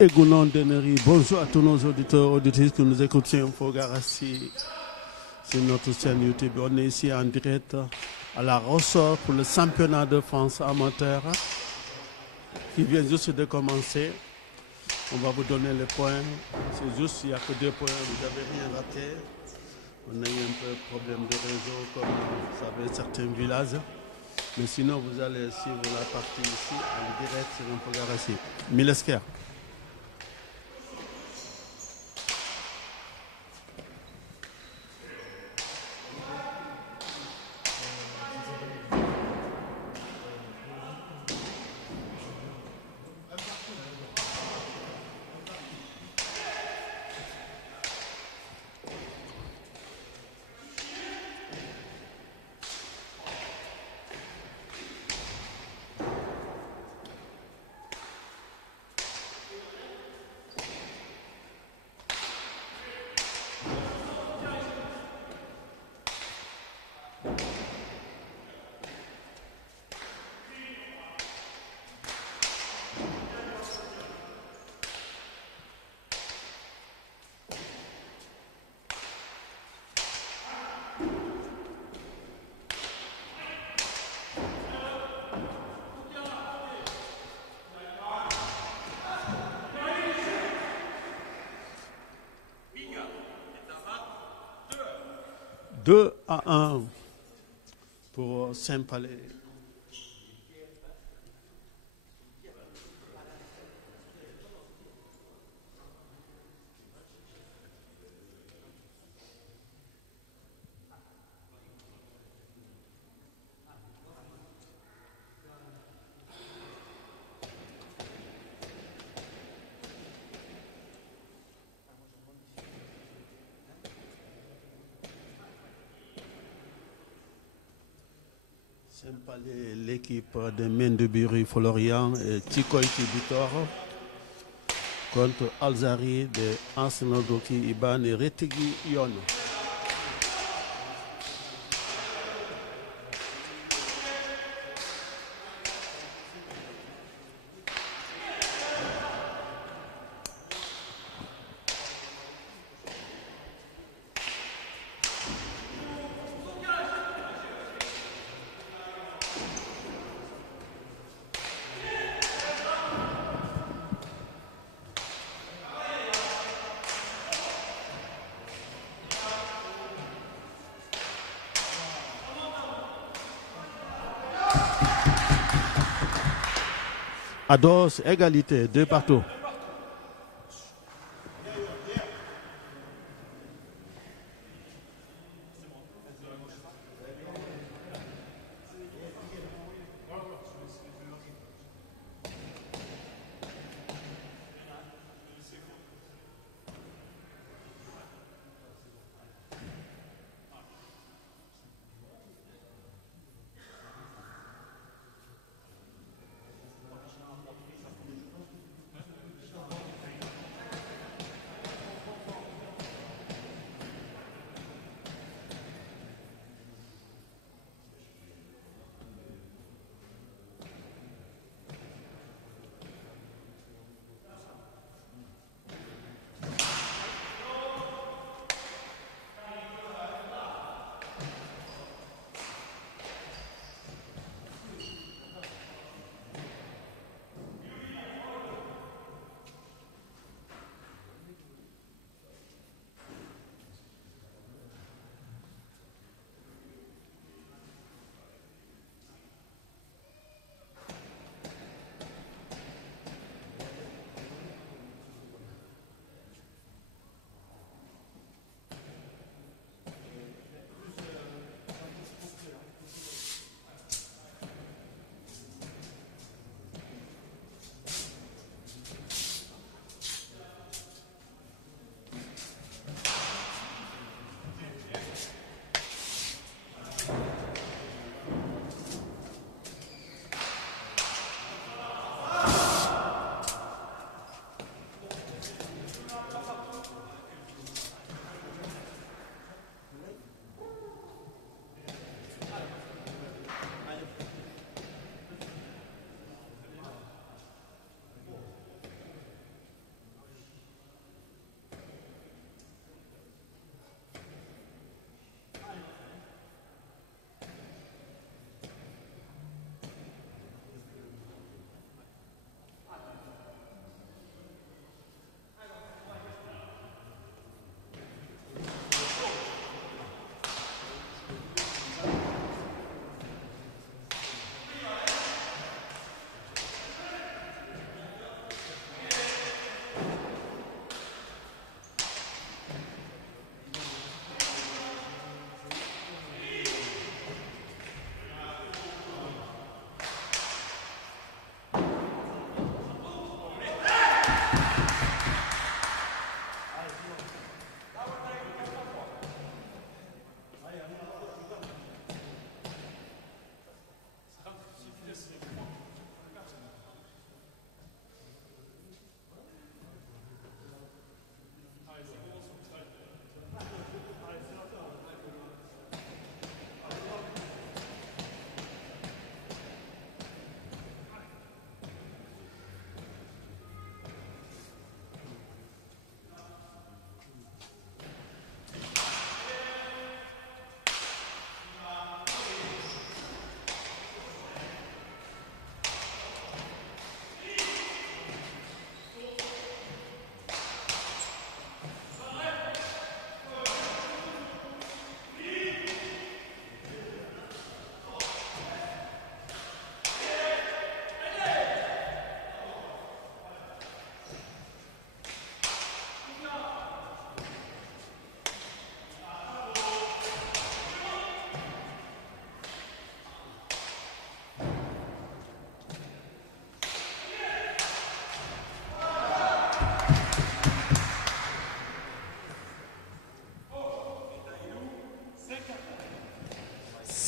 Egounon Dennery. Bonjour à tous nos auditeurs, auditrices qui nous écoutent sur Infogarassi, sur notre chaîne YouTube. On est ici en direct à la ressort pour le championnat de France amateur qui vient juste de commencer. On va vous donner les points. C'est juste, il n'y a que 2 points, vous n'avez rien raté. On a eu un peu de problème de réseau comme vous savez certains villages. Mais sinon, vous allez suivre la partie ici en direct sur Infogarassi. Milesker. Deux à 1 pour Saint-Palais. Saint-Palais, l'équipe de Mendeburi Florian et Tikoiti Bitor contre Alzari de Ansenodoki Iban et Retigi Yon. Ados, égalité, 2 partout.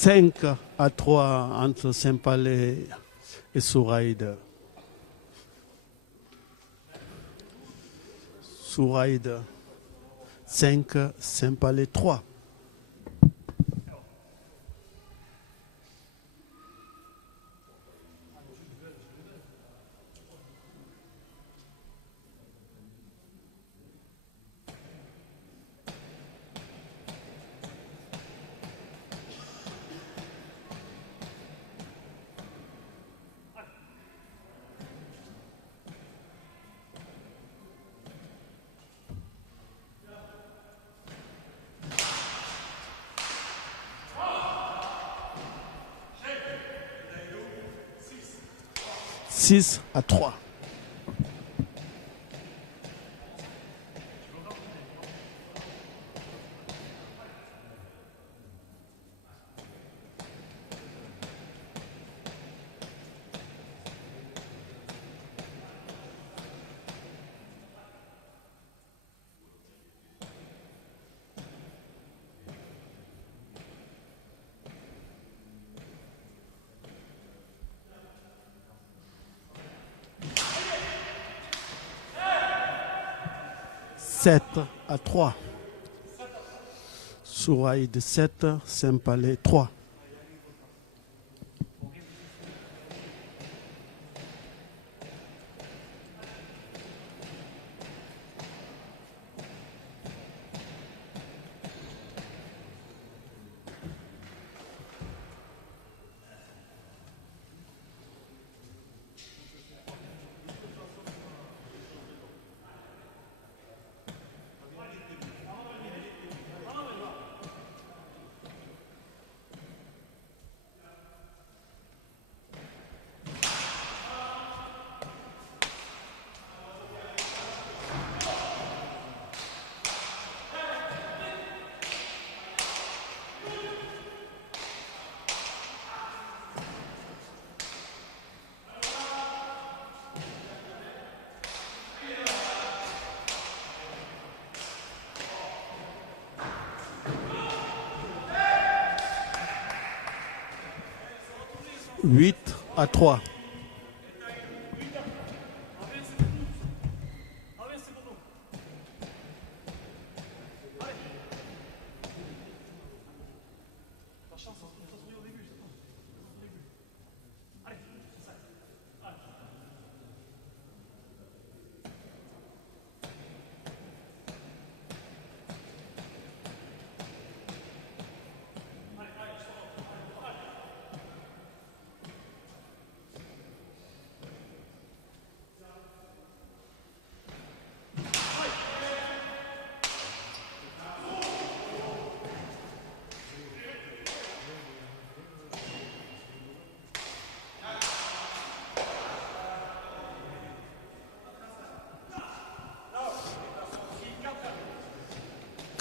5-3 entre Saint-Palais et Souraïde. Souraïde 5, Saint-Palais 3. Six à 3. Sept à 3. Souraïde 7, Saint-Palais 3. Huit à 3.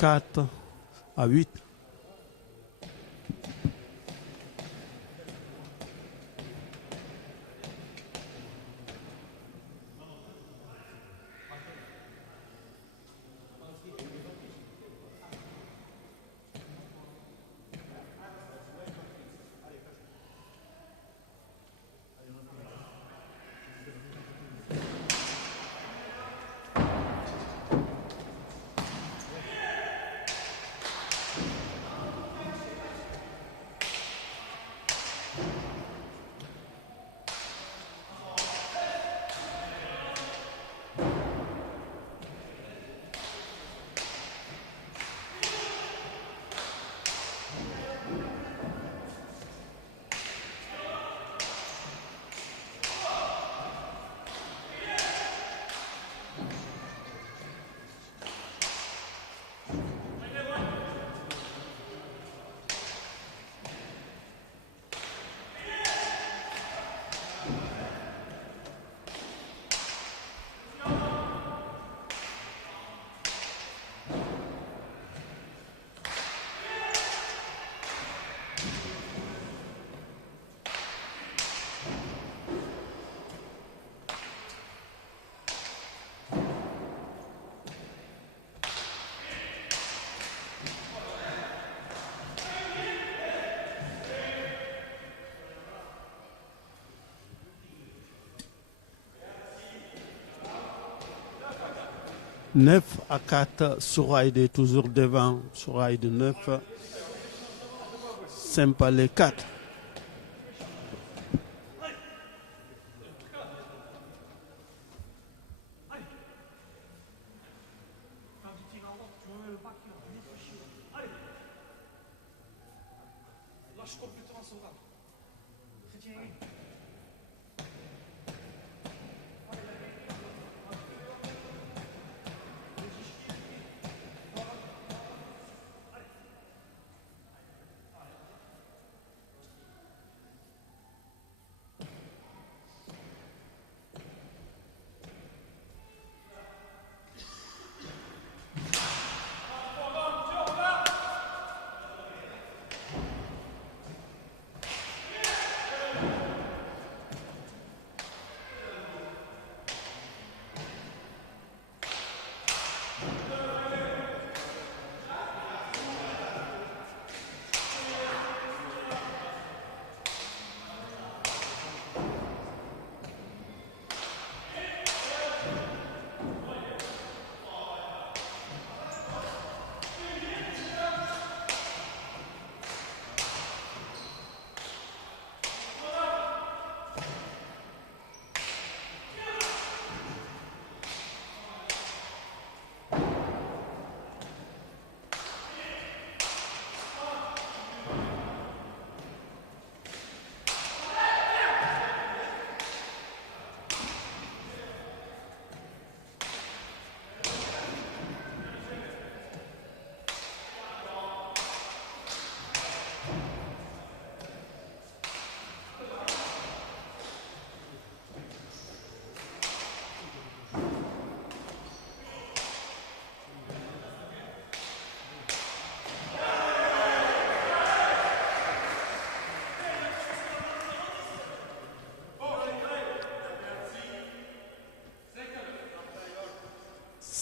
Quatre à 8. 9-4, Souraïde est toujours devant. Souraïde 9, Saint-Palais 4.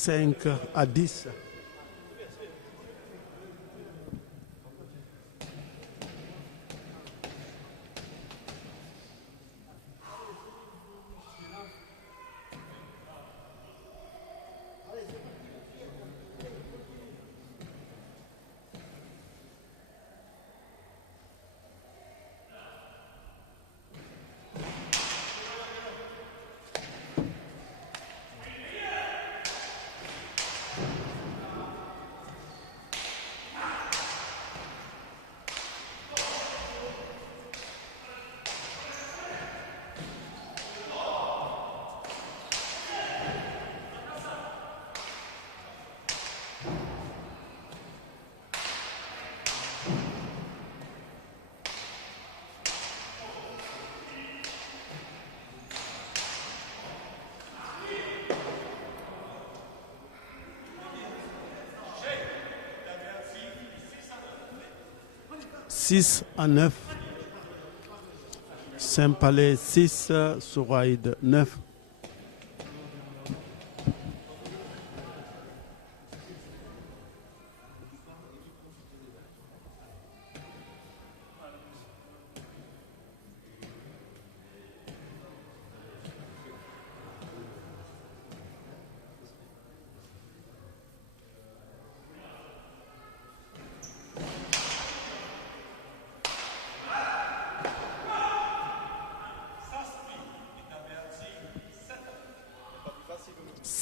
Cinq à 10. Six à 9. Saint-Palais 6, Souraïde 9.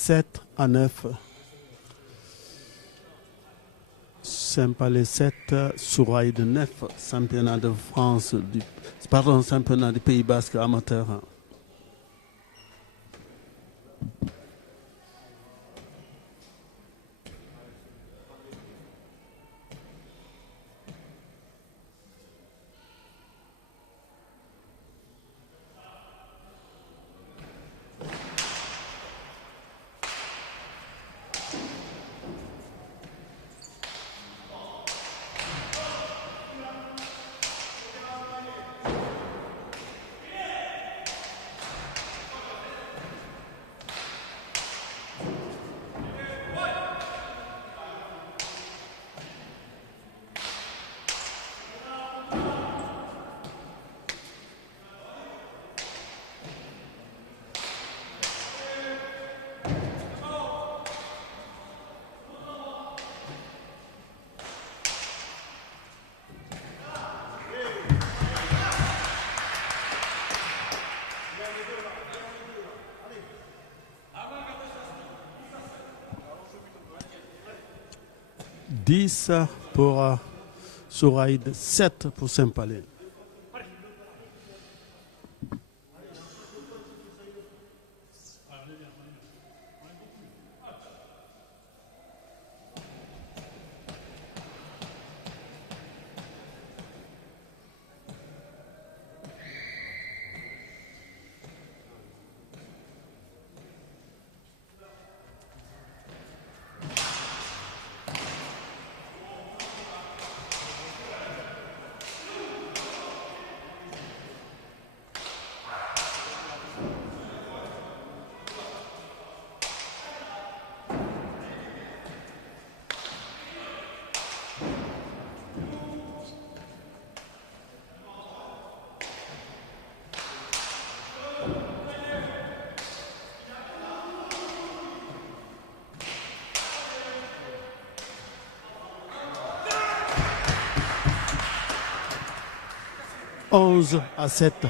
Sept à 9. Saint-Palais 7, Souraïde 9, championnat de France, championnat du Pays Basque amateur. 10 pour Souraïd, 7 pour Saint-Palais. Onze à 7.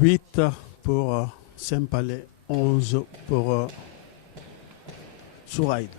Huit pour Saint-Palais, 11 pour Souraïd.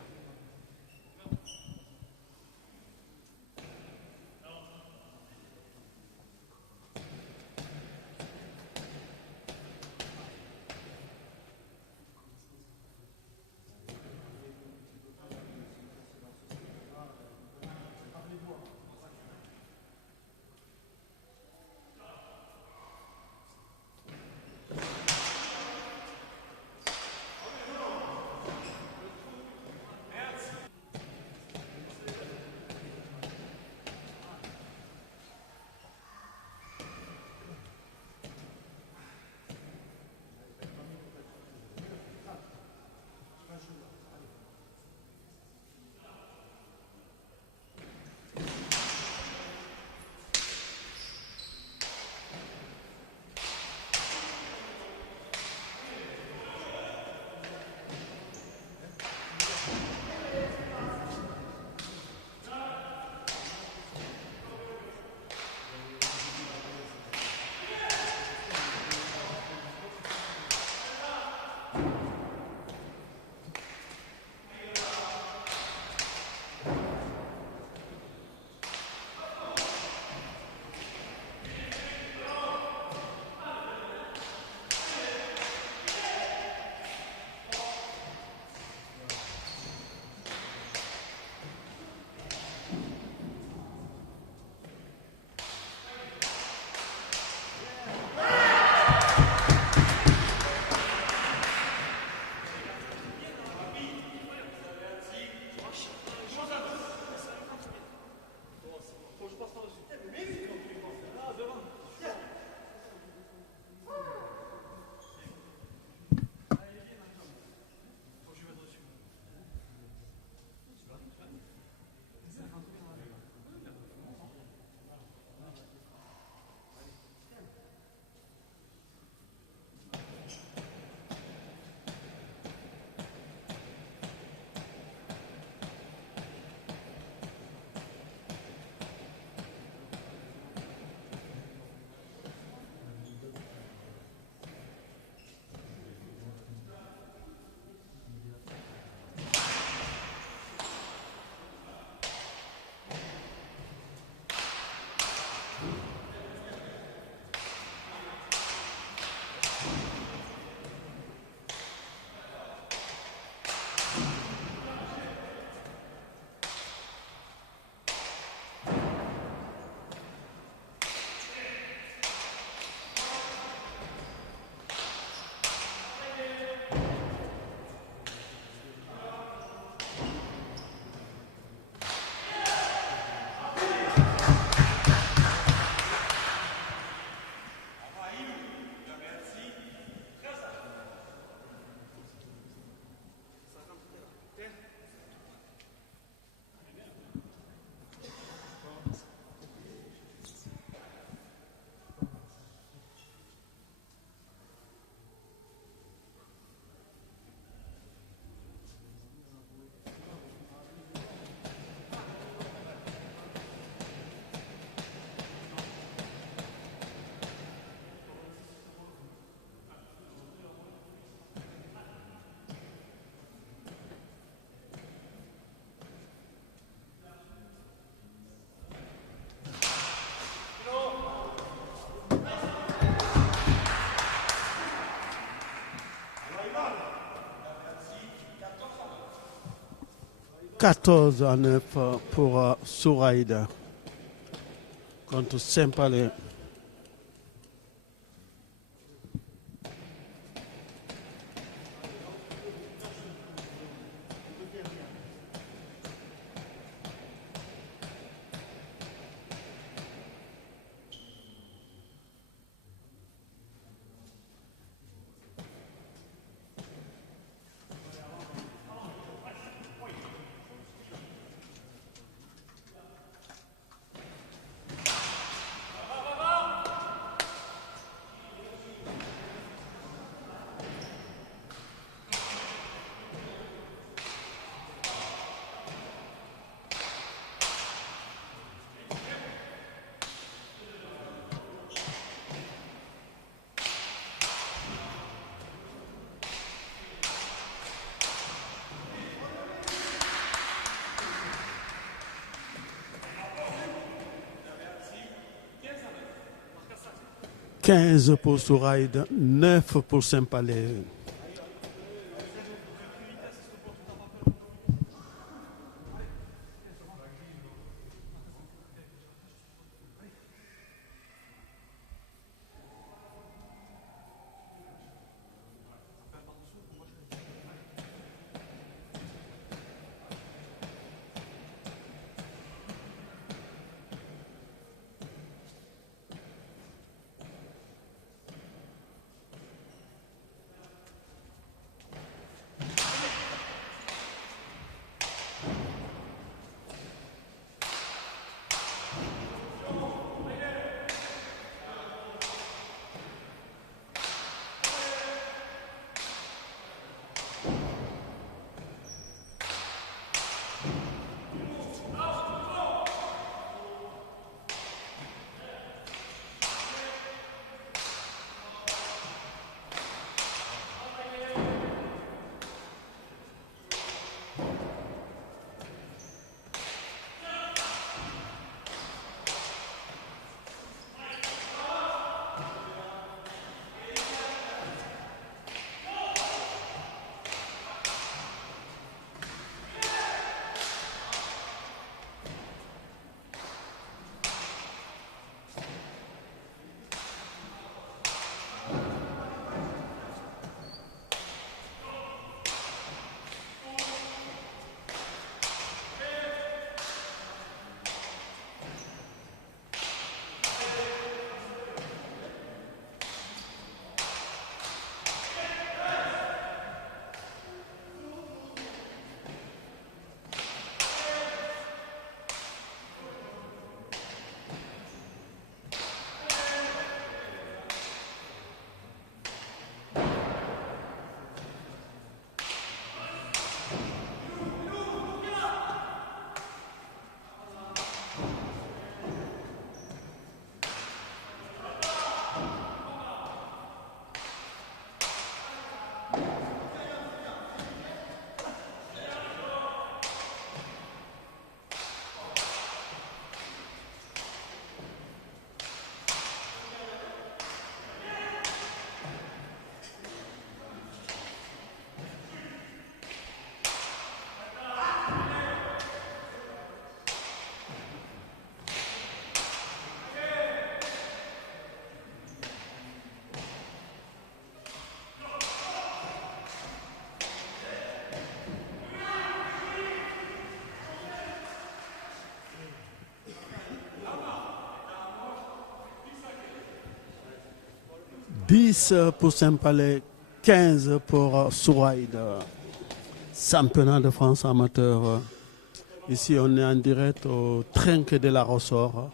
14-9 pour Souraïda contre Saint-Palais. « 15 pour Souraïda, 9 pour Saint-Palais. « 10 pour Saint-Palais, 15 pour Souraïda. Championnat de France amateur. Ici, on est en direct au Trinque de la Ressort.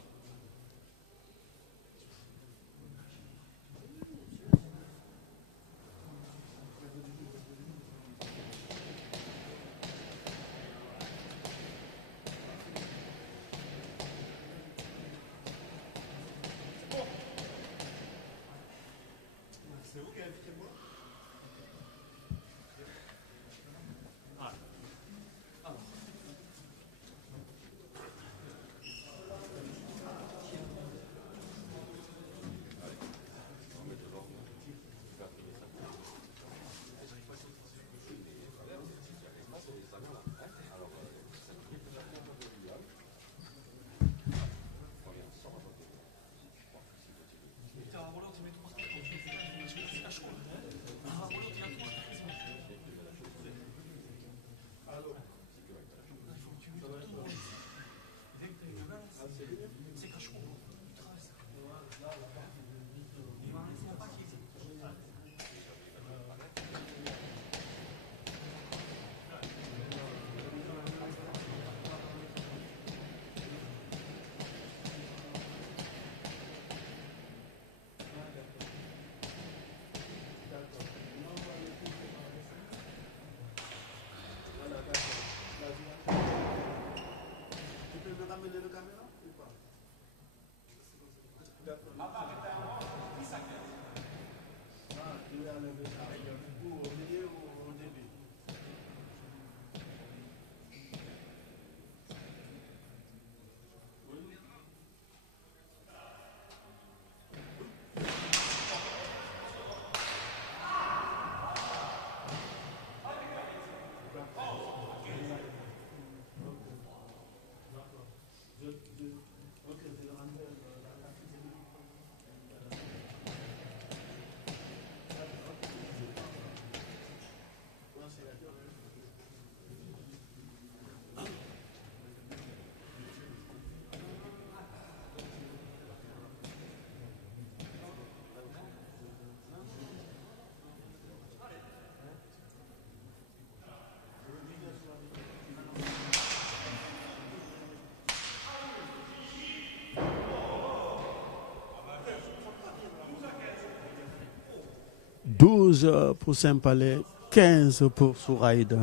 12 pour Saint-Palais, 15 pour Souraïd.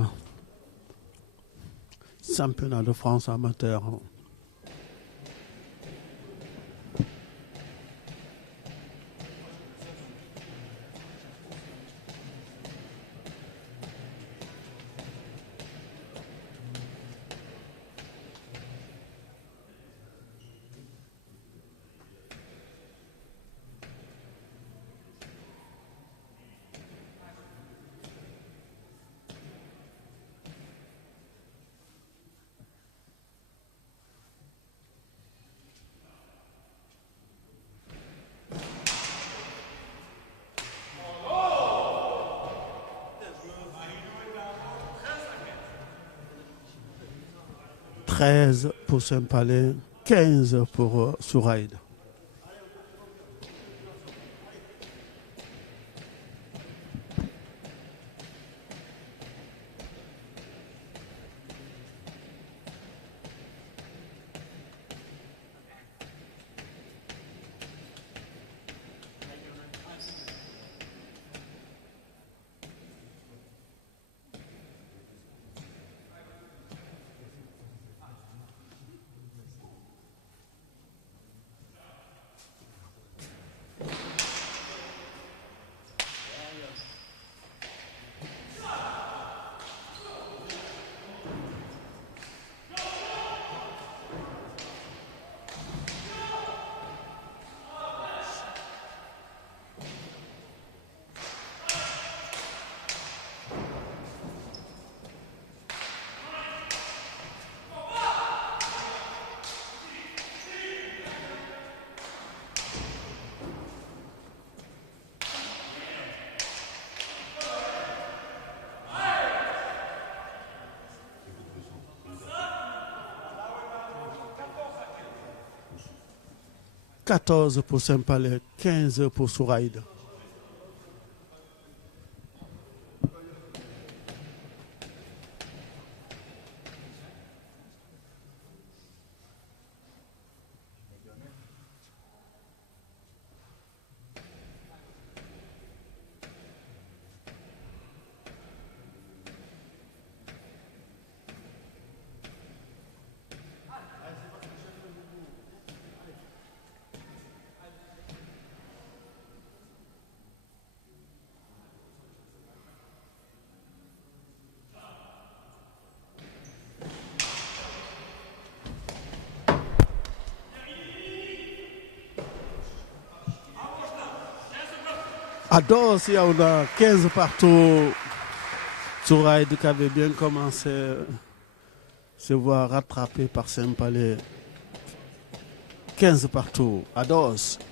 Championnat de France amateur. « 13 pour Saint-Palais, 15 pour Souraïd. « 14 pour Saint-Palais, 15 pour Souraïd. » Ados, il y a 15 partout. Souraïd qui avait bien commencé se voir rattrapé par Saint-Palais. 15 partout. Ados. «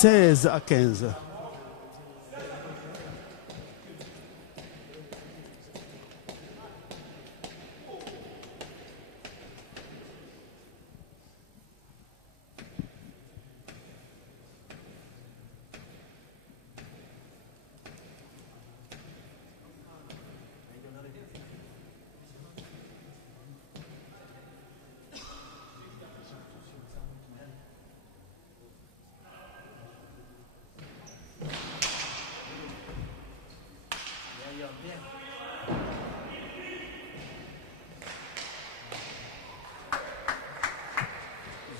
16 à 15. »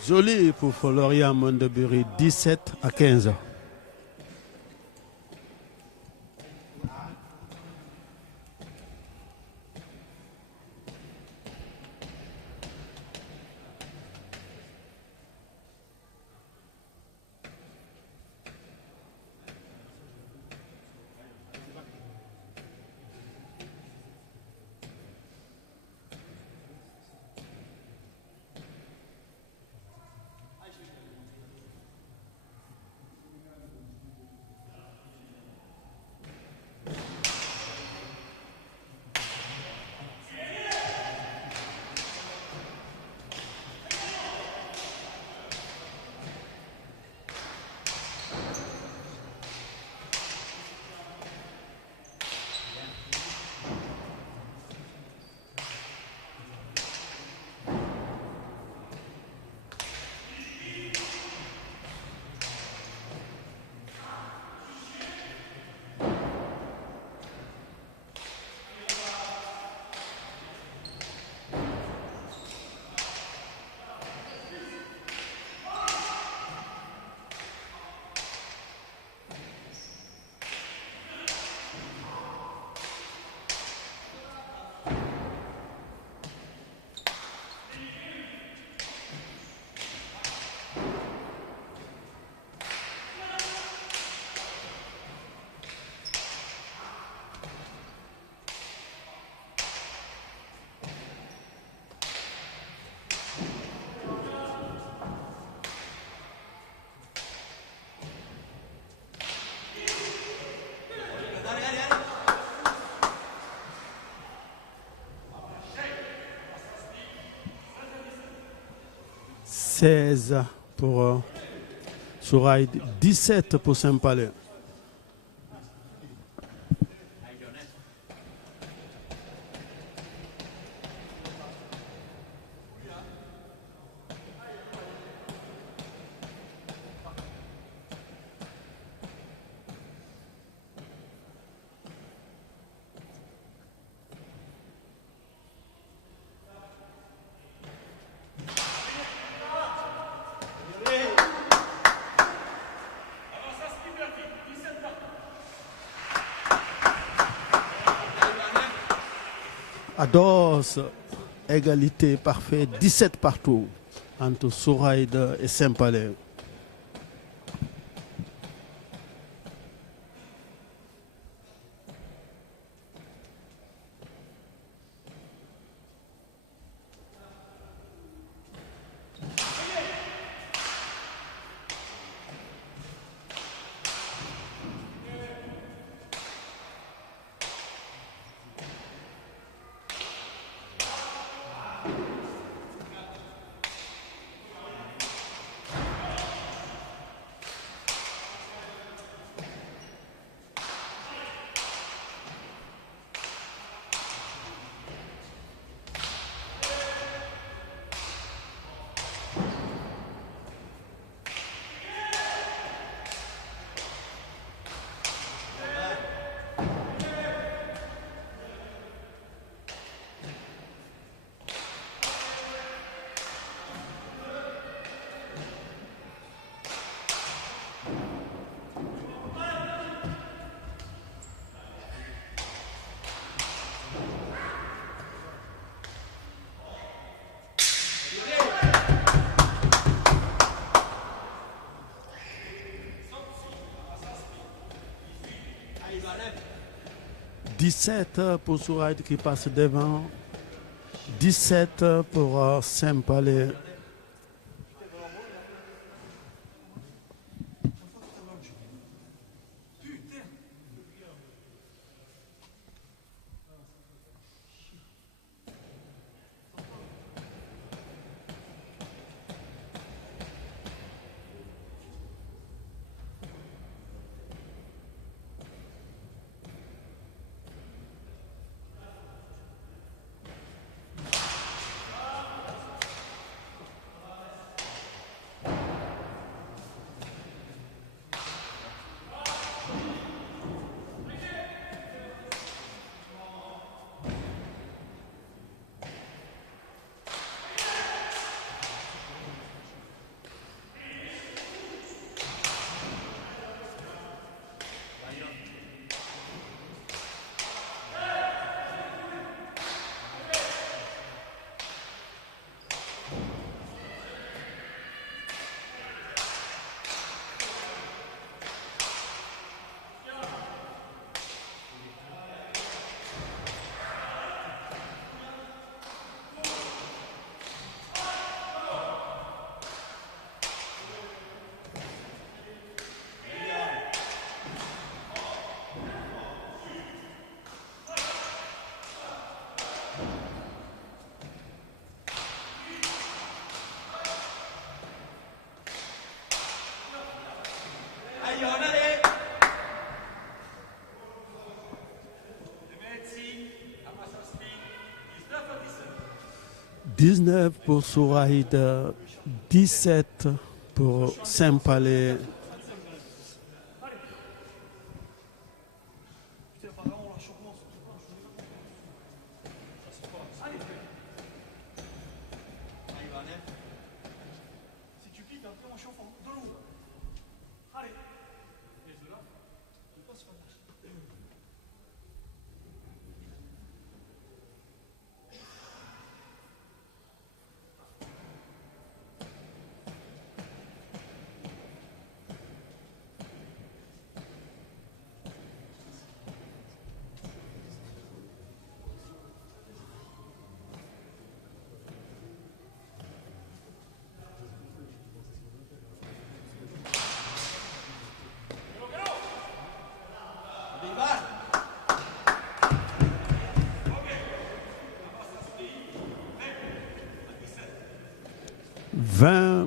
Joli pour Florian Mondebury, 17-15. « 16 pour Souraïd, 17 pour Saint-Palais. Ados, égalité parfaite, 17 partout entre Souraïd et Saint-Palais. « 17 pour Souraïd qui passe devant, 17 pour Saint-Palais. » 19 pour Souraïd, 17 pour Saint-Palais.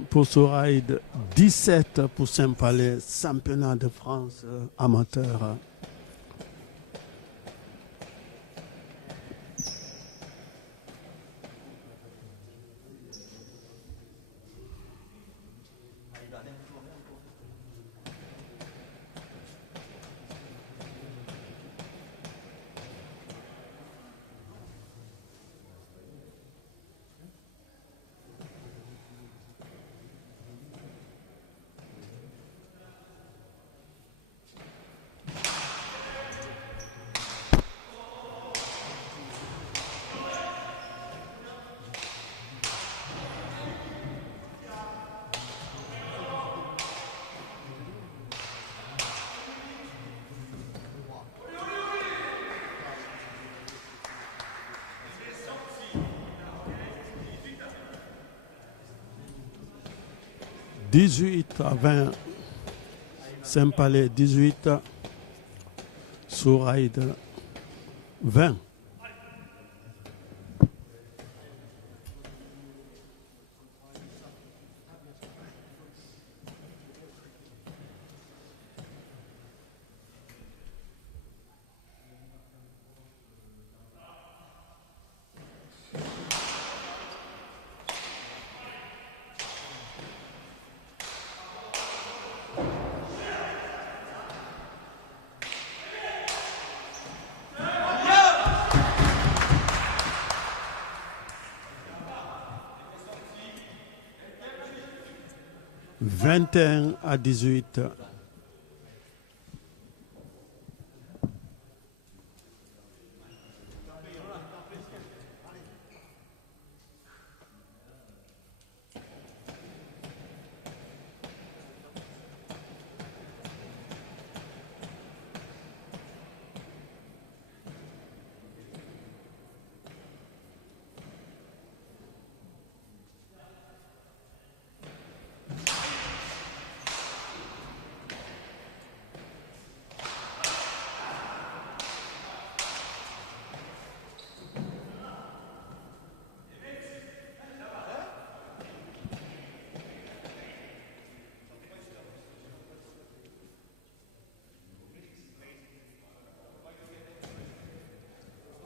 Pour Souraïd, 17 pour Saint-Palais, championnat de France amateur. « 18-20, Saint-Palais 18, Souraïd 20. « 21-18.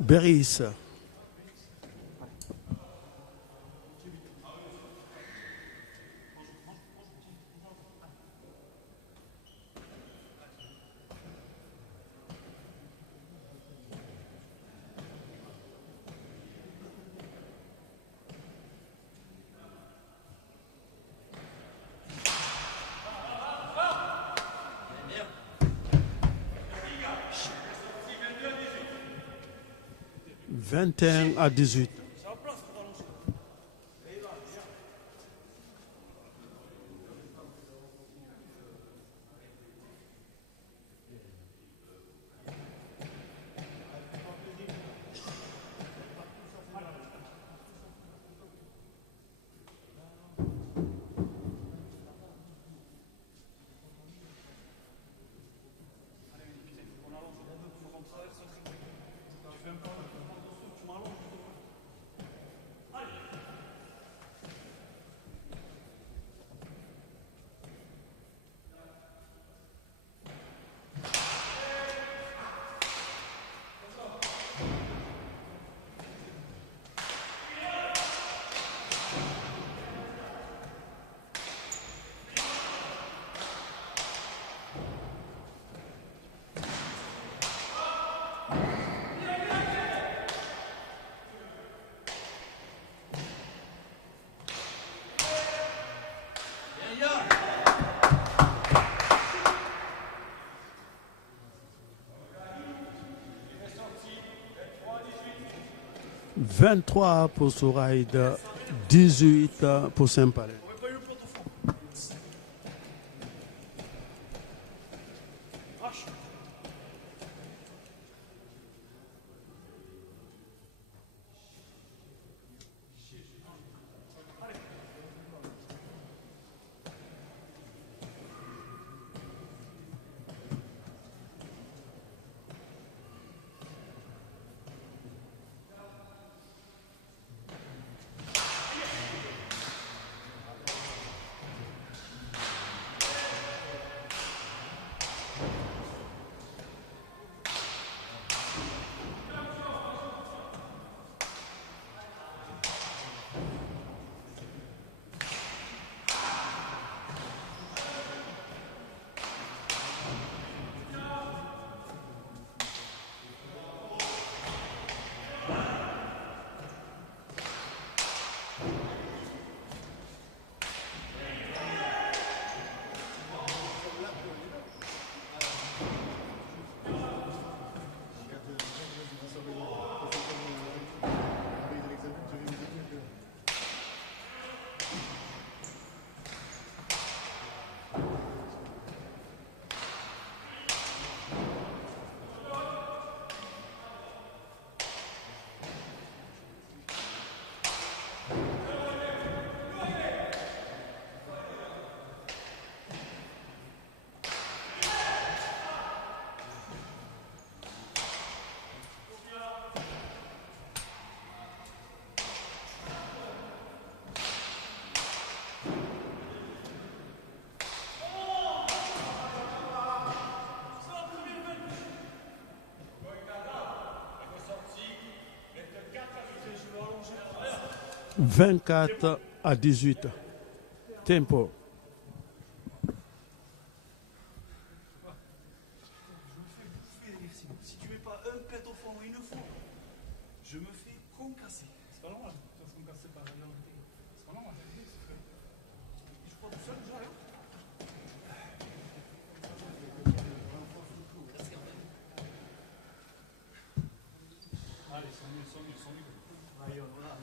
Beris. « 21-18. » 23 pour Souraïd, 18 pour Saint-Palais. 24 à 18. Tempo. Si tu mets pas un pet au fond une fois, je me fais concasser. C'est pas normal. Tu vas se concasser par la réalité. C'est pas normal. Je crois tout seul, déjà. Allez, sont mieux. Allez, voilà.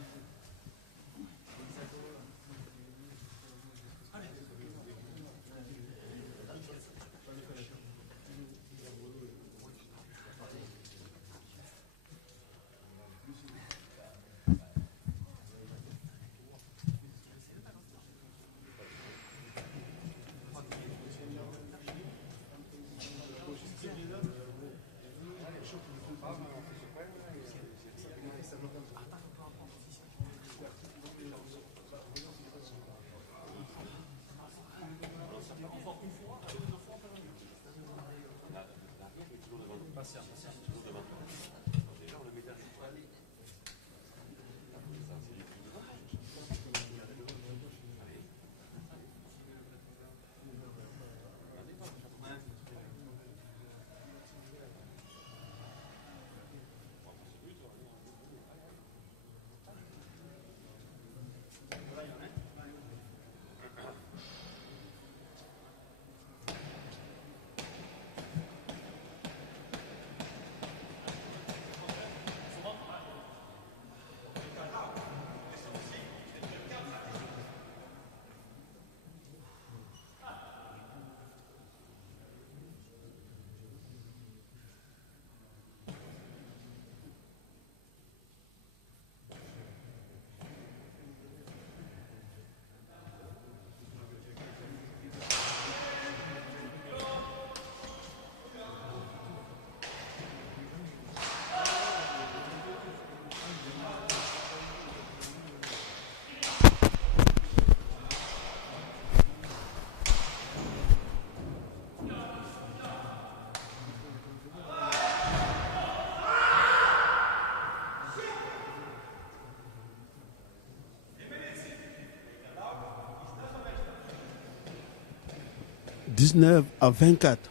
« 19 à 24.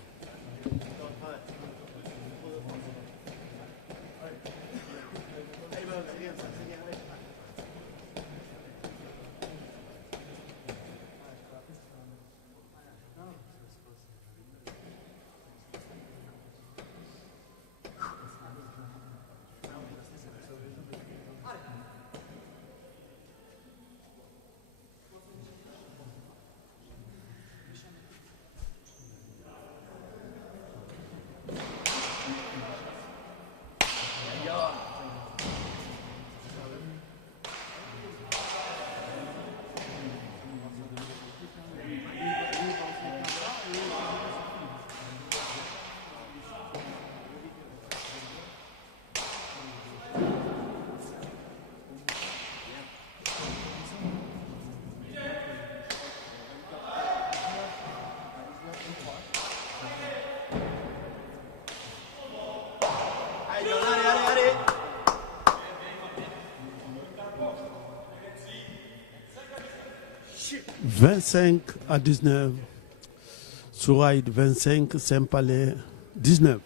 25 à 19. Souraïd 25, Saint-Palais 19.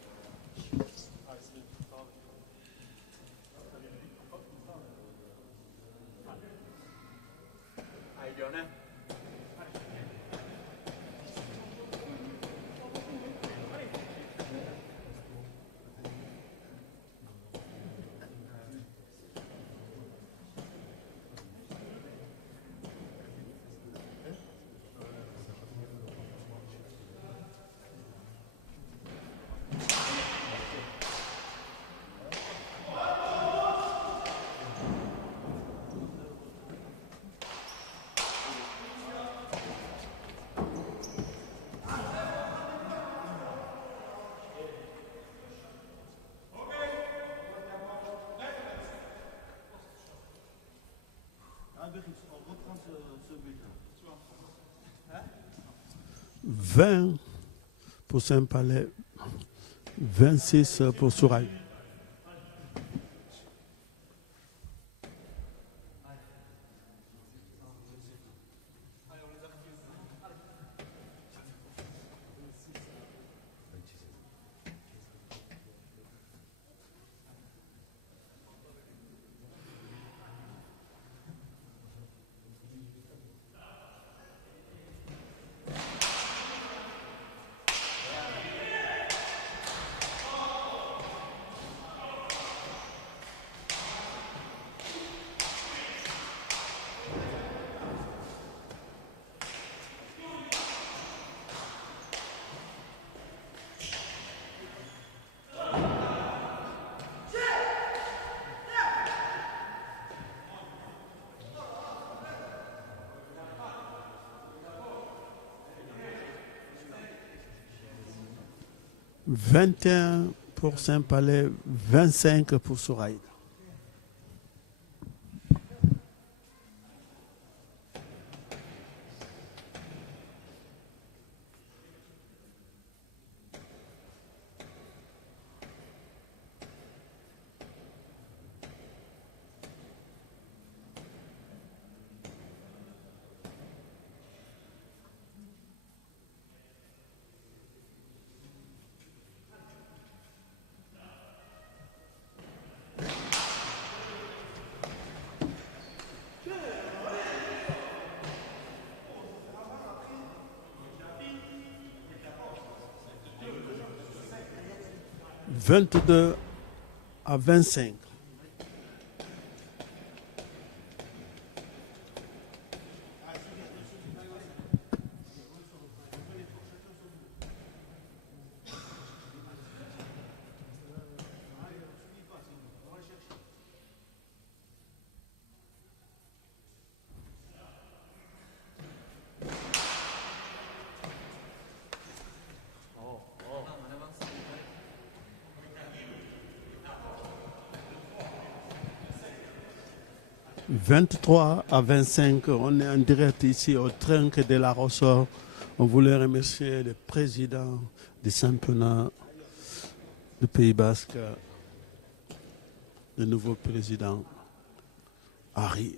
On reprend ce but. 20 pour Saint-Palais, 26 pour Souraï. « 21 pour Saint-Palais, 25 pour Souraï. « 22 à 25. » « 23 à 25, on est en direct ici au Trinque de la Rossor. On voulait remercier le président du championnat du Pays Basque, le nouveau président, Harry.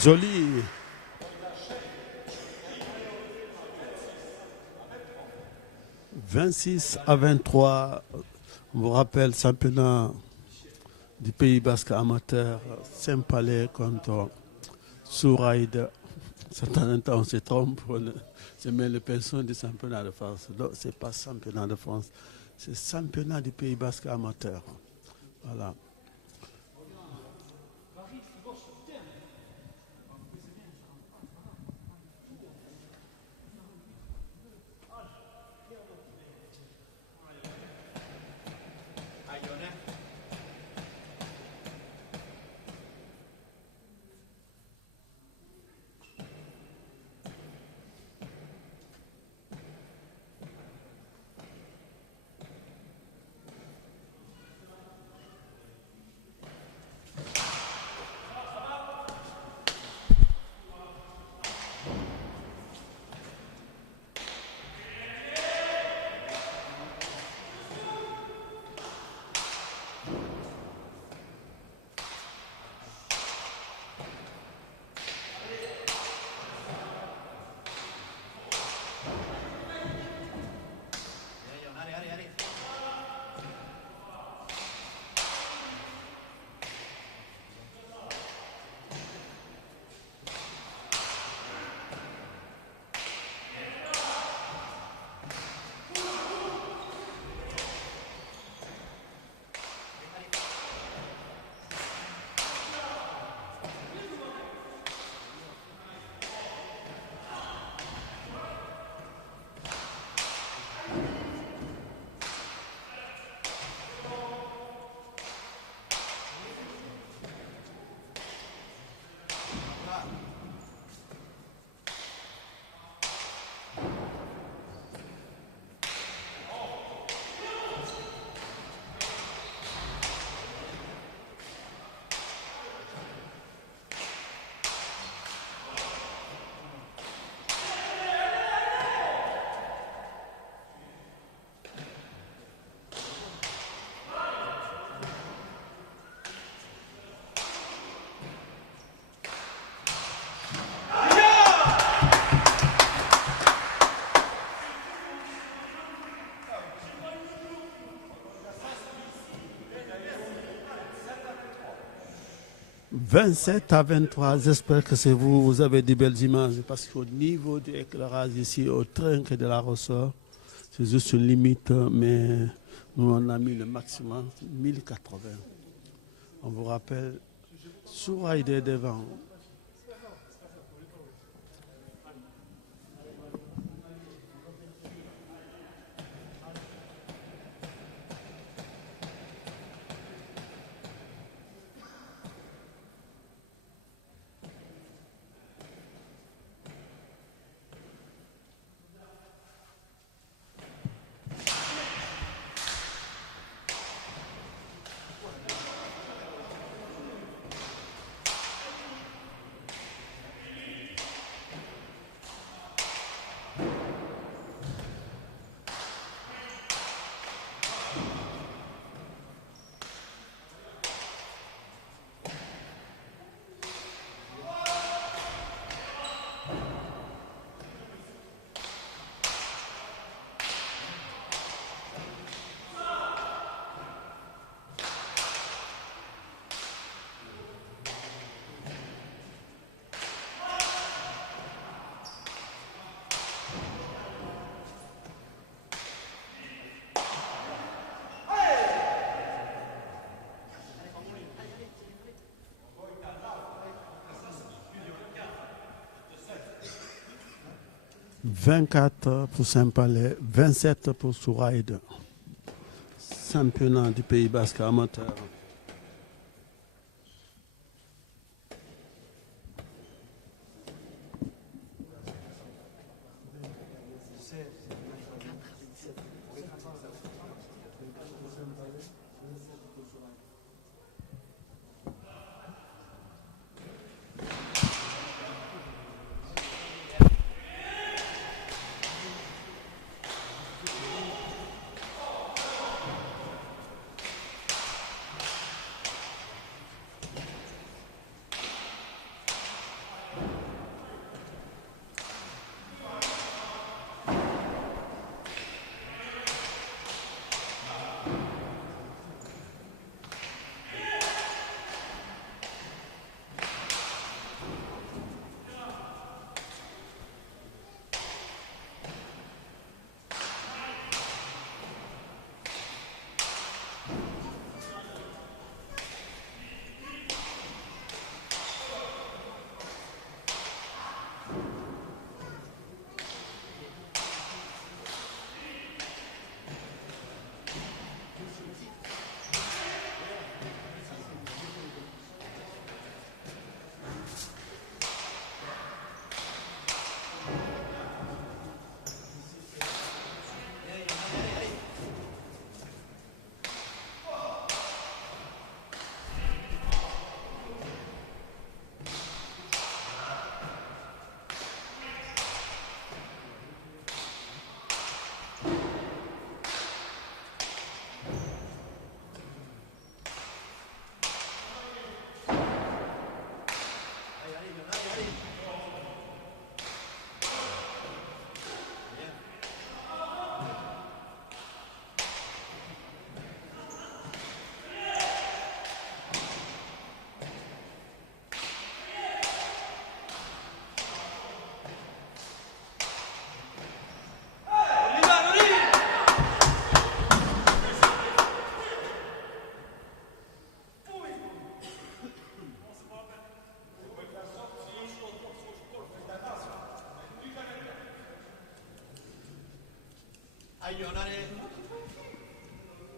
Joli. « 26 à 23, on vous rappelle, championnat du Pays Basque amateur, Saint-Palais contre Souraïde. Certains temps, on se trompe, c'est même le pension du championnat de France. Donc, ce n'est pas championnat de France, c'est championnat du Pays Basque amateur. Voilà. « 27-23, j'espère que c'est vous, vous avez de belles images parce qu'au niveau de l'éclairage ici, au trinque de la ressort, c'est juste une limite, mais nous on a mis le maximum, 1080. On vous rappelle, Souraïde devant. « 24 pour Saint-Palais, 27 pour Souraïde, championnat du Pays Basque amateur.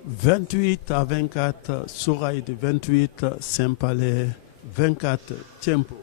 28-24, Souraïd 28, Saint-Palais 24, Tiempo.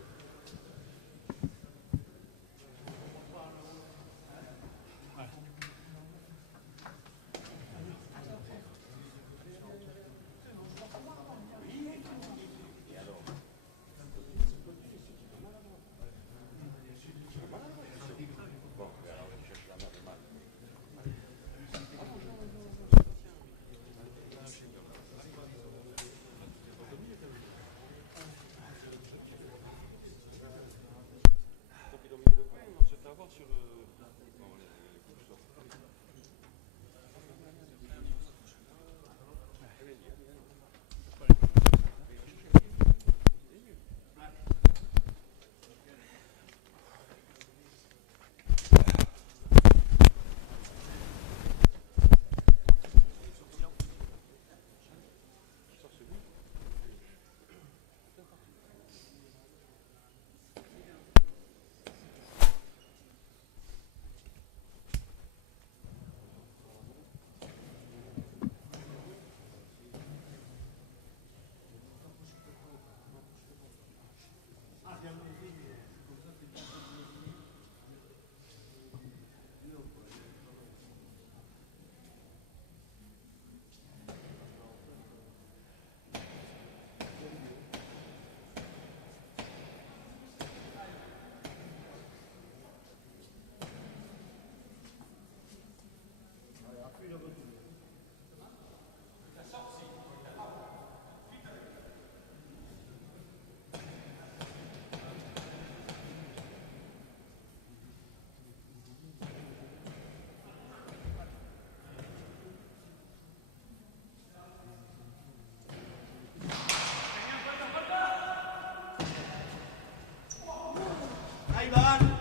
Ivan!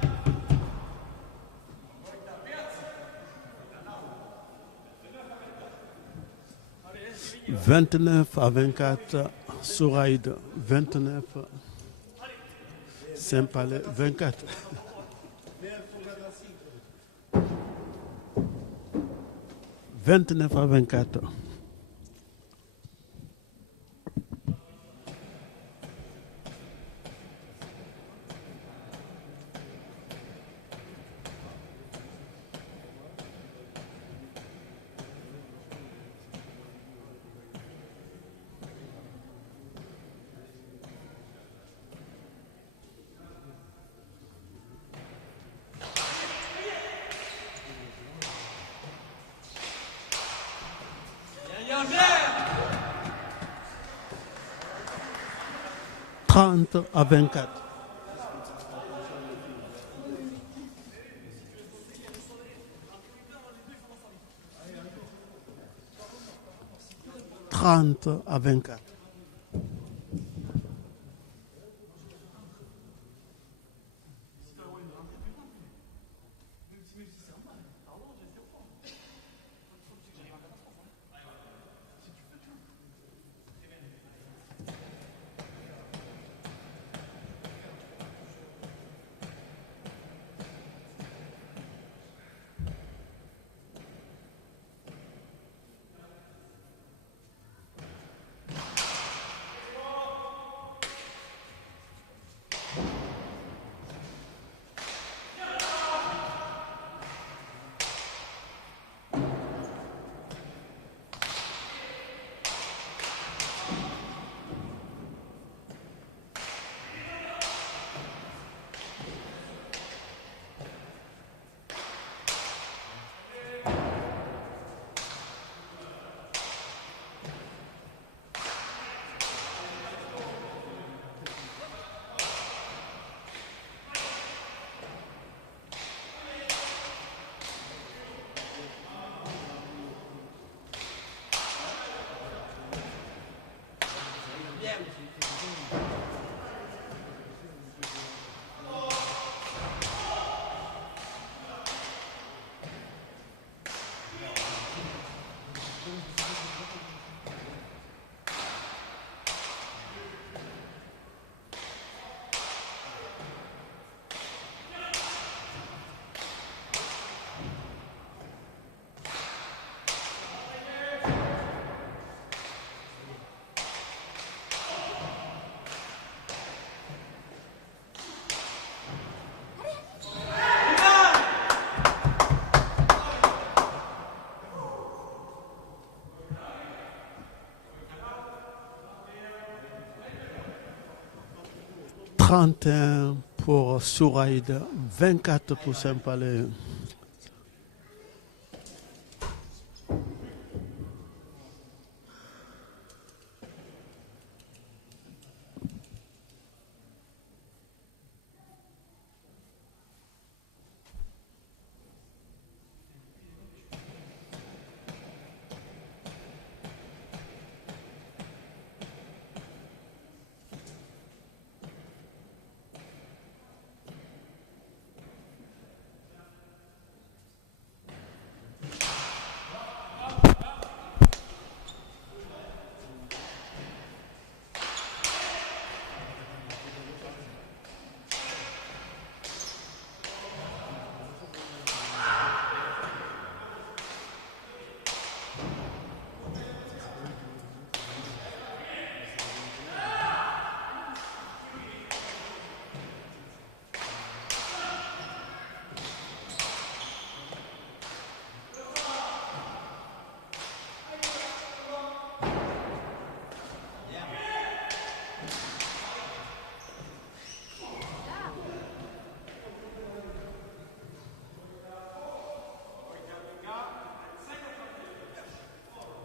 29-24, Souraïd 29, Saint-Palais 24. 29-24. Trente à 24. Trente à 24. 31 pour Souraïd, 24 pour Saint-Palais.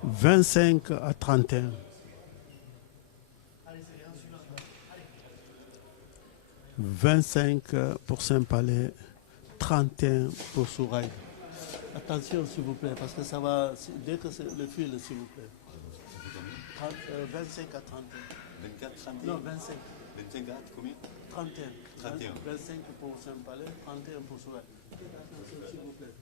« 25 à 31. 25 pour Saint-Palais, 31 pour Souraï. Attention s'il vous plaît, parce que ça va, dès que c'est le fil s'il vous plaît. 25 à 31. 24, 31. Non, 25. 25 à combien? 31. 31. 25 pour Saint-Palais, 31 pour Souraï. Attention s'il vous plaît.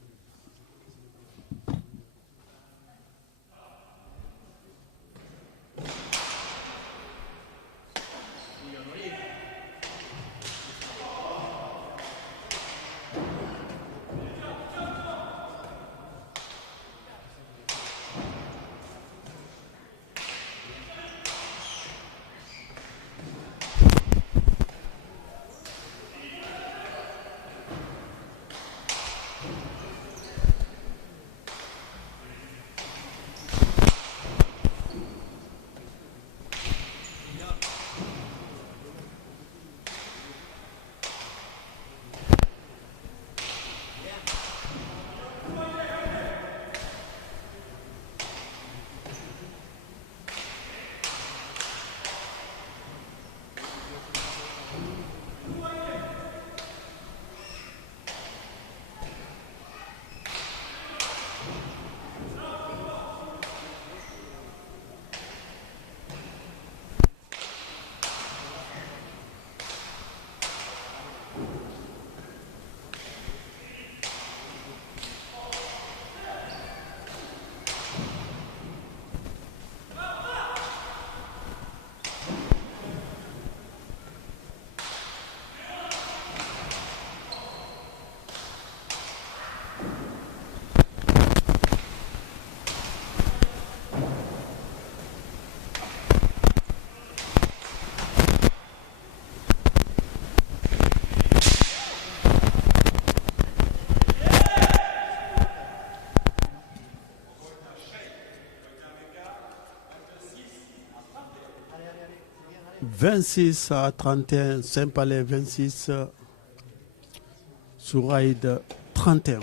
« 26 à 31, Saint-Palais 26, Souraïd 31.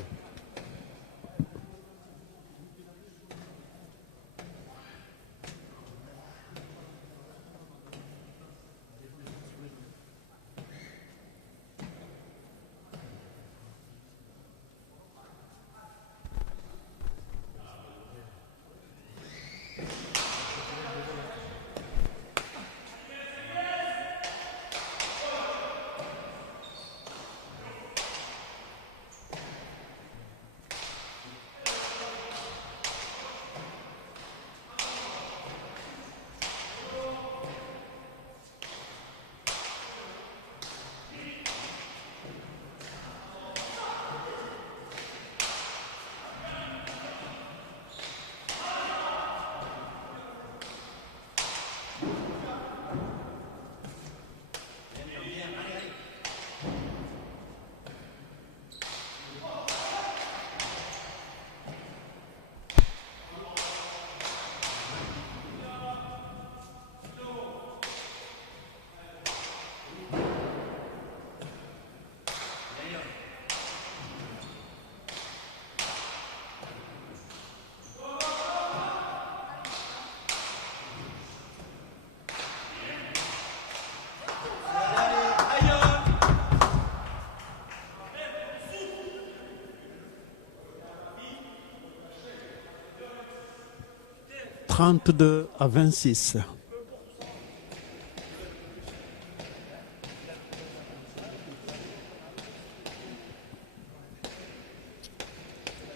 32-26. «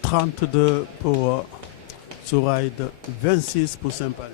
32 pour Souraïd, 26 pour Saint-Palais.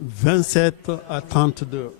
« 27-32. »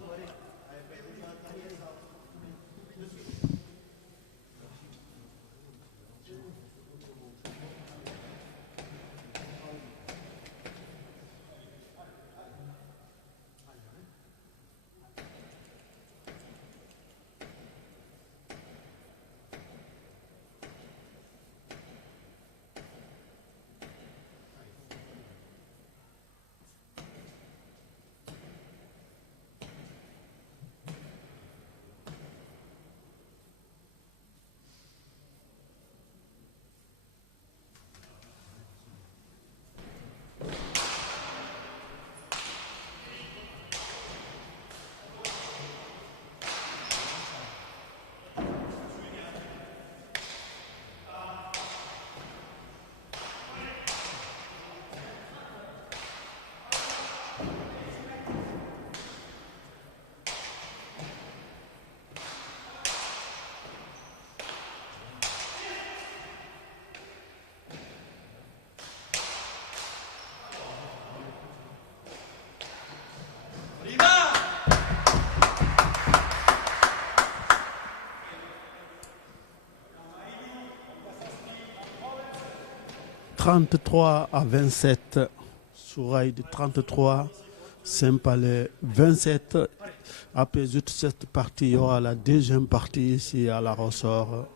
« 33-27, Souraïd 33, Saint-Palais 27. Après toute cette partie, il y aura la deuxième partie ici à la Ressort,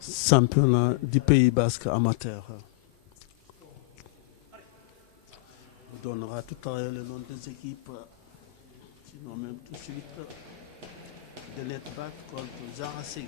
championnat du Pays Basque amateur. On donnera tout à l'heure le nom des équipes, sinon même tout de suite, de Netback contre Zara Segui.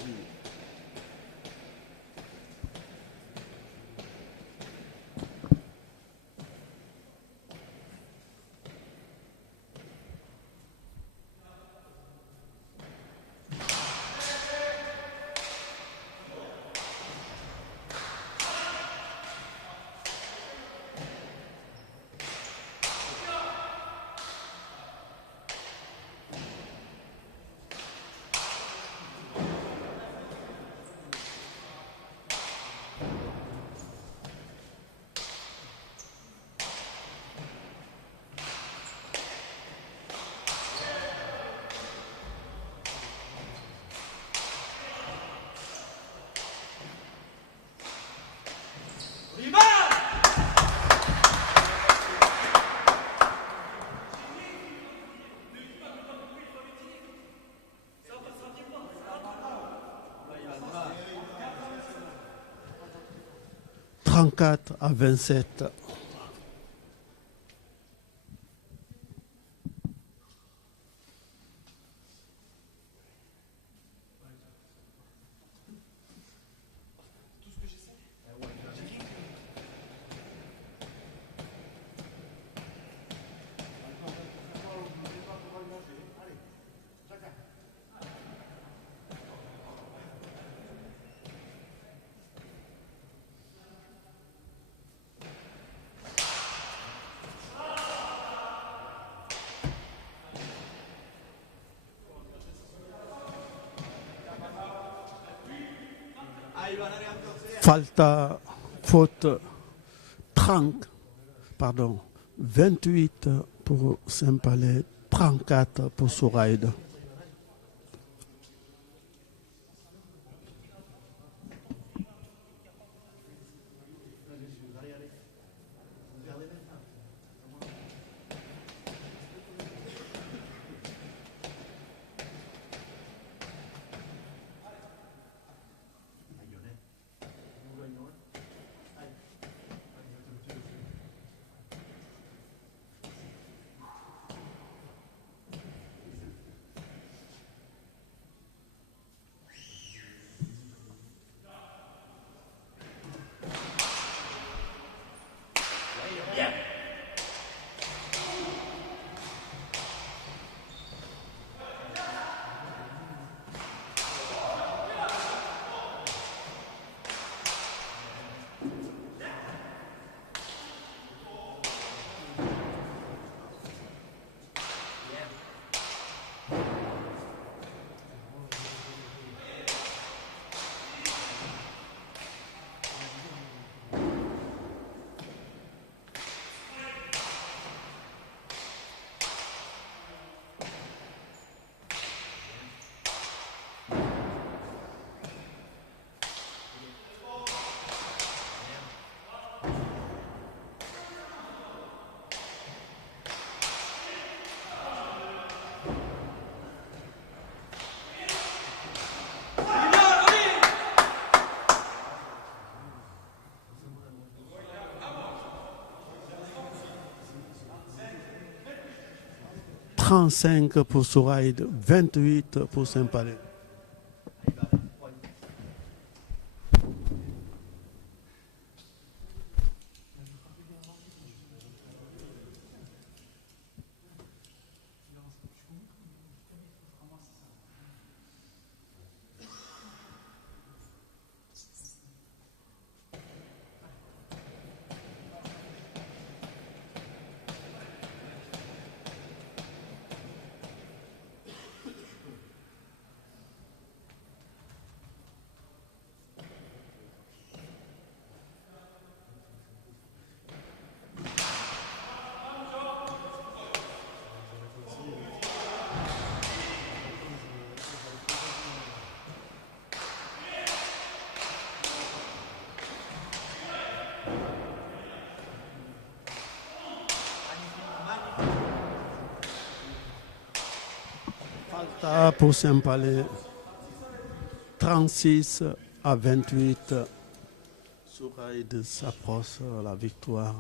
34-27. Falta, faute 28 pour Saint-Palais, 34 pour Souraïd. « 35 pour Souraïd, 28 pour Saint-Palais. Falta pour Saint-Palais, 36-28. Souraïd s'approche la victoire.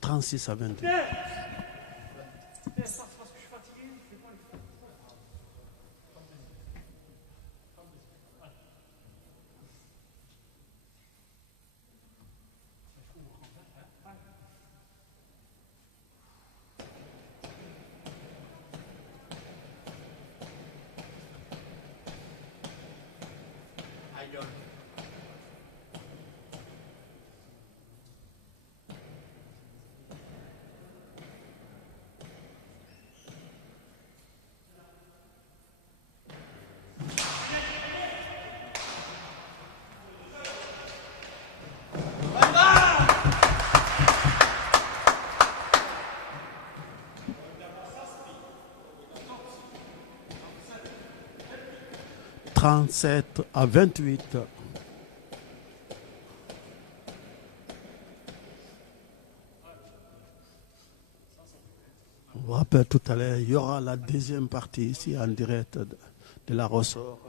36-28. « 37-28. On vous rappelle tout à l'heure, il y aura la deuxième partie ici en direct de la ressort.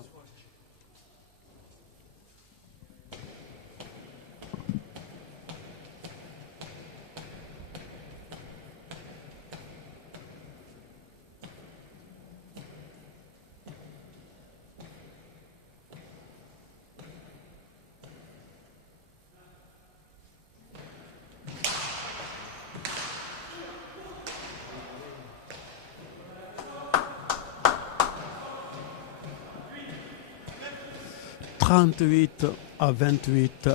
38 à 28.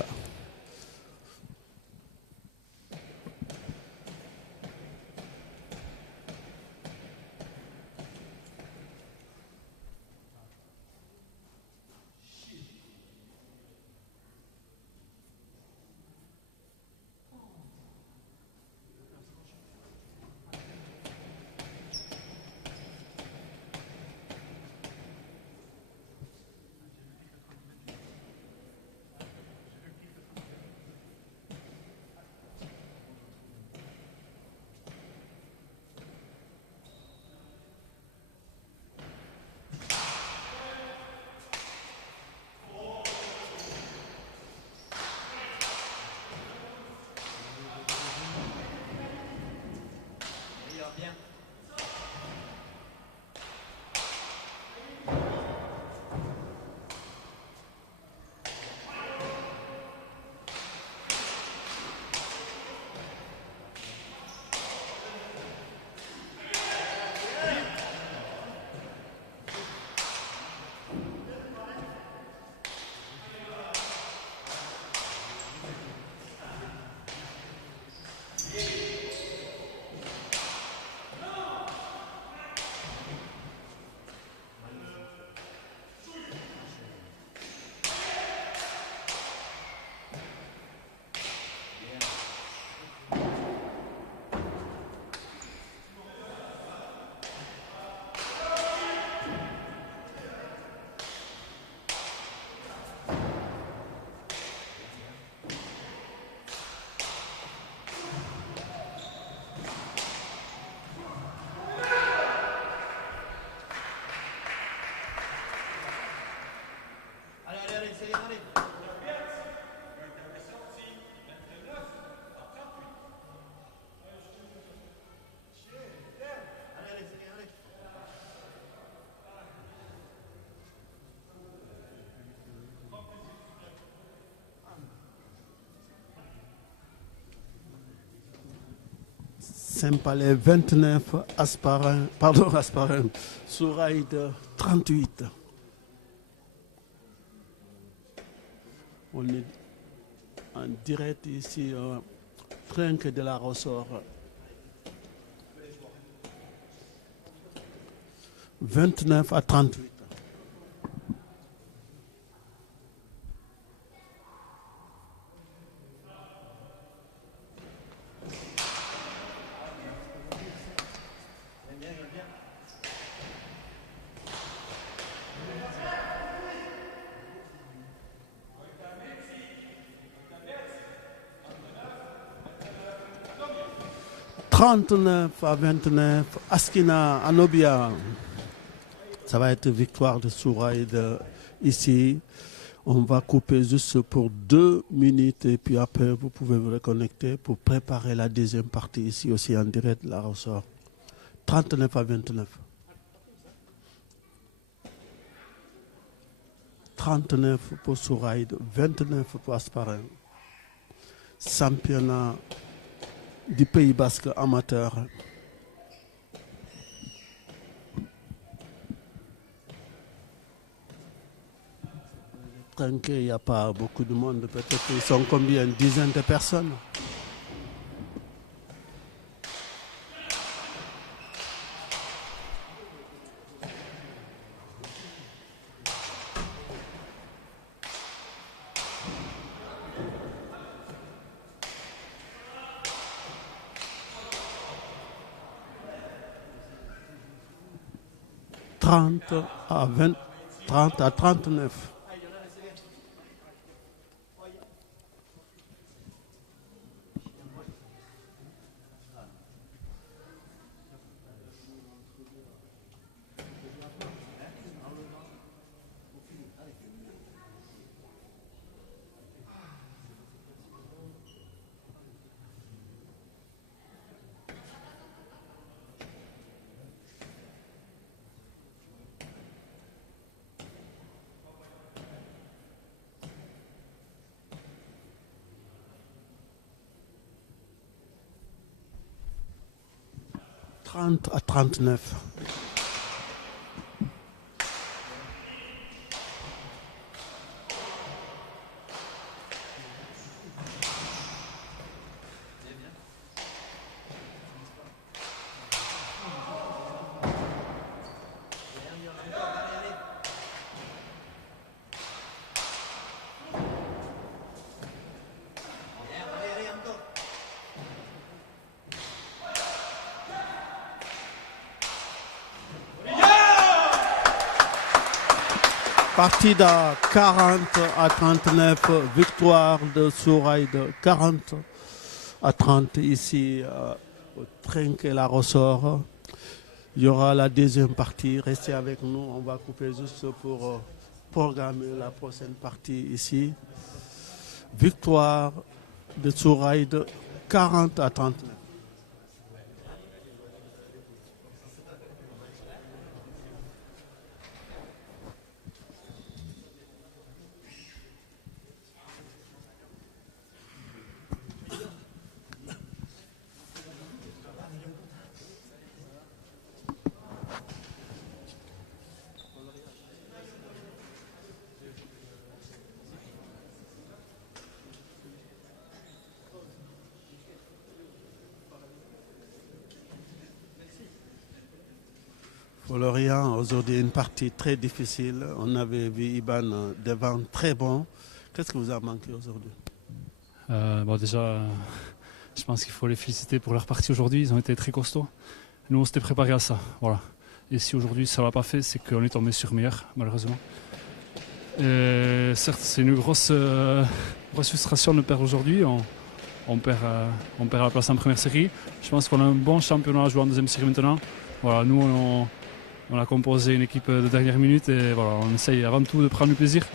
Saint-Palais 29, Asparin, Souraïd 38. On est en direct ici, Trinque de la Ressort. 29 à 38. « 39 à 29, Askina Anobia. Ça va être victoire de Souraïd ici. On va couper juste pour 2 minutes et puis après vous pouvez vous reconnecter pour préparer la deuxième partie ici aussi en direct de la Ressort. 39 à 29. 39 pour Souraïd, 29 pour Asparin. Championnat du Pays Basque amateur. Tranquille, il n'y a pas beaucoup de monde. Peut-être ils sont combien? Une dizaine de personnes. « 30 à 39. « 30 à 39. Partida 40-39, victoire de Tsouraïd 40-30 ici au Trinquet-la-Ressort. Il y aura la deuxième partie. Restez avec nous. On va couper juste pour programmer la prochaine partie ici. Victoire de Tsouraïd 40-39. Florian, aujourd'hui une partie très difficile. On avait vu Iban devant très bon. Qu'est-ce que vous a manqué aujourd'hui? Déjà, je pense qu'il faut les féliciter pour leur partie aujourd'hui. Ils ont été très costauds. Nous, on s'était préparé à ça. Voilà. Et si aujourd'hui ça ne l'a pas fait, c'est qu'on est tombé sur meilleur, malheureusement. Et certes, c'est une grosse frustration de perdre aujourd'hui. On perd la place en première série. Je pense qu'on a un bon championnat à jouer en deuxième série maintenant. Voilà, nous, on a composé une équipe de dernière minute et voilà, on essaye avant tout de prendre du plaisir.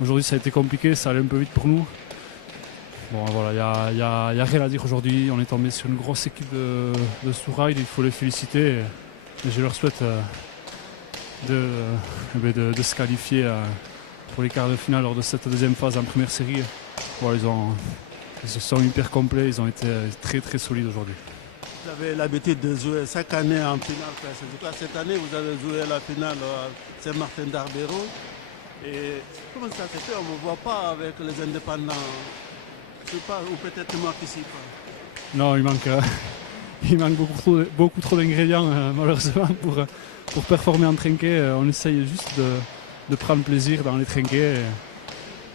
Aujourd'hui, ça a été compliqué, ça allait un peu vite pour nous. Bon, voilà, il y a rien à dire aujourd'hui. On est tombé sur une grosse équipe de Tsouraïd, il faut les féliciter. Et je leur souhaite de se qualifier pour les quarts de finale lors de cette deuxième phase en première série. Voilà, ils se sont hyper complets, ils ont été très très solides aujourd'hui. Vous avez l'habitude de jouer chaque année en finale. En tout cas, cette année, vous avez joué la finale à Saint-Martin d'Arbero. Et comment ça se fait? On ne me voit pas avec les indépendants. Je sais pas, ou peut-être moi qui suis pas. Non, il manque beaucoup trop d'ingrédients malheureusement pour performer en trinquet. On essaye juste de prendre plaisir dans les trinquets.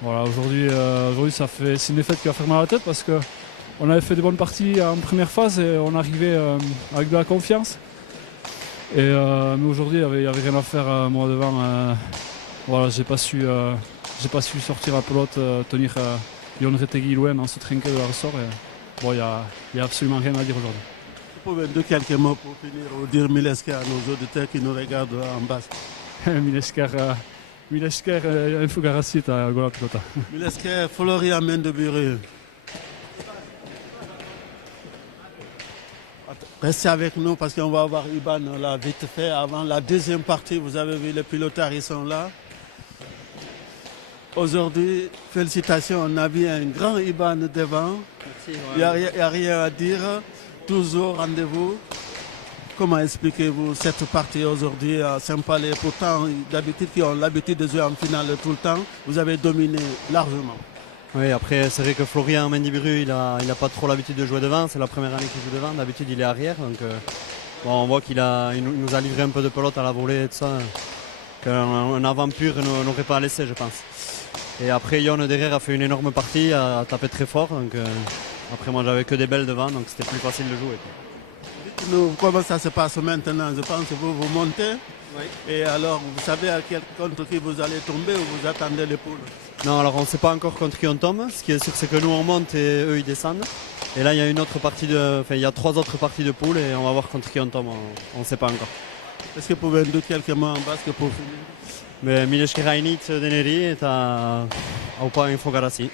Voilà, aujourd'hui, c'est une défaite qui va faire mal à la tête parce qu'on avait fait de bonnes parties en première phase et on arrivait avec de la confiance. Mais aujourd'hui, il n'y avait rien à faire moi devant. Voilà, j'ai pas su sortir la pelote, tenir Yon Retegui loin dans ce trinquet de la ressort. Bon, il n'y a absolument rien à dire aujourd'hui. Vous pouvez dire quelques mots pour finir ou dire Milesker à nos auditeurs qui nous regardent en bas. Milesker Infogarassi à Gola Pilota. Milesker, Florian Mendeburu. Restez avec nous parce qu'on va avoir Iban là vite fait. Avant la deuxième partie, vous avez vu les pilotards, ils sont là. Aujourd'hui, félicitations, on a vu un grand Iban devant. Merci, Il n'y a rien à dire. Toujours rendez-vous. Comment expliquez-vous cette partie aujourd'hui à Saint-Palais? Pourtant, d'habitude, qui ont l'habitude de jouer en finale tout le temps, vous avez dominé largement. Oui, après, c'est vrai que Florian Mendiburu, il n'a pas trop l'habitude de jouer devant. C'est la première année qu'il joue devant. D'habitude, il est arrière. Donc, on voit qu'il nous a livré un peu de pelote à la volée et tout ça. Qu'un avant pur n'aurait pas laissé, je pense. Et après, Yon derrière a fait une énorme partie, a tapé très fort. Donc, après, moi, j'avais que des belles devant, donc c'était plus facile de jouer. Dites-nous comment ça se passe maintenant. Je pense que vous montez. Oui. Et alors, vous savez contre qui vous allez tomber ou vous attendez les poules? Non, alors on ne sait pas encore contre qui on tombe. Ce qui est sûr, c'est que nous, on monte et eux, ils descendent. Et là, il y a il y a 3 autres parties de poules et on va voir contre qui on tombe. On ne sait pas encore. Est-ce que vous pouvez nous dire quelques mots en basket pour finir? Mais Milesker Rainit Deneri est à Opa Infogarassi.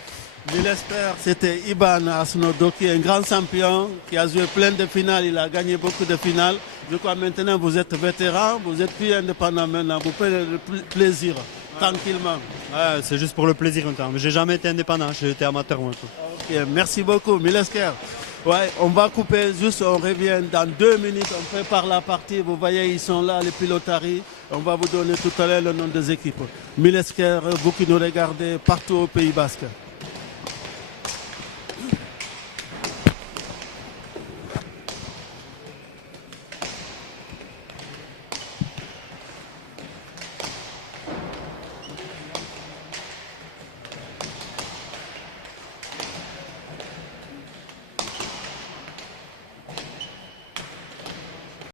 Milesker, c'était Iban Asnodoki, un grand champion qui a joué plein de finales, il a gagné beaucoup de finales. Je crois maintenant vous êtes vétéran, vous êtes plus indépendant maintenant, vous prenez le plaisir, tranquillement. Ouais, c'est juste pour le plaisir maintenant. Mais j'ai jamais été indépendant, j'ai été amateur moi. Ok, merci beaucoup Milesker. Ouais, on va couper, juste on revient dans 2 minutes, on prépare la partie, vous voyez ils sont là, les pilotaries. On va vous donner tout à l'heure le nom des équipes. Milesker, vous qui nous regardez partout au Pays Basque.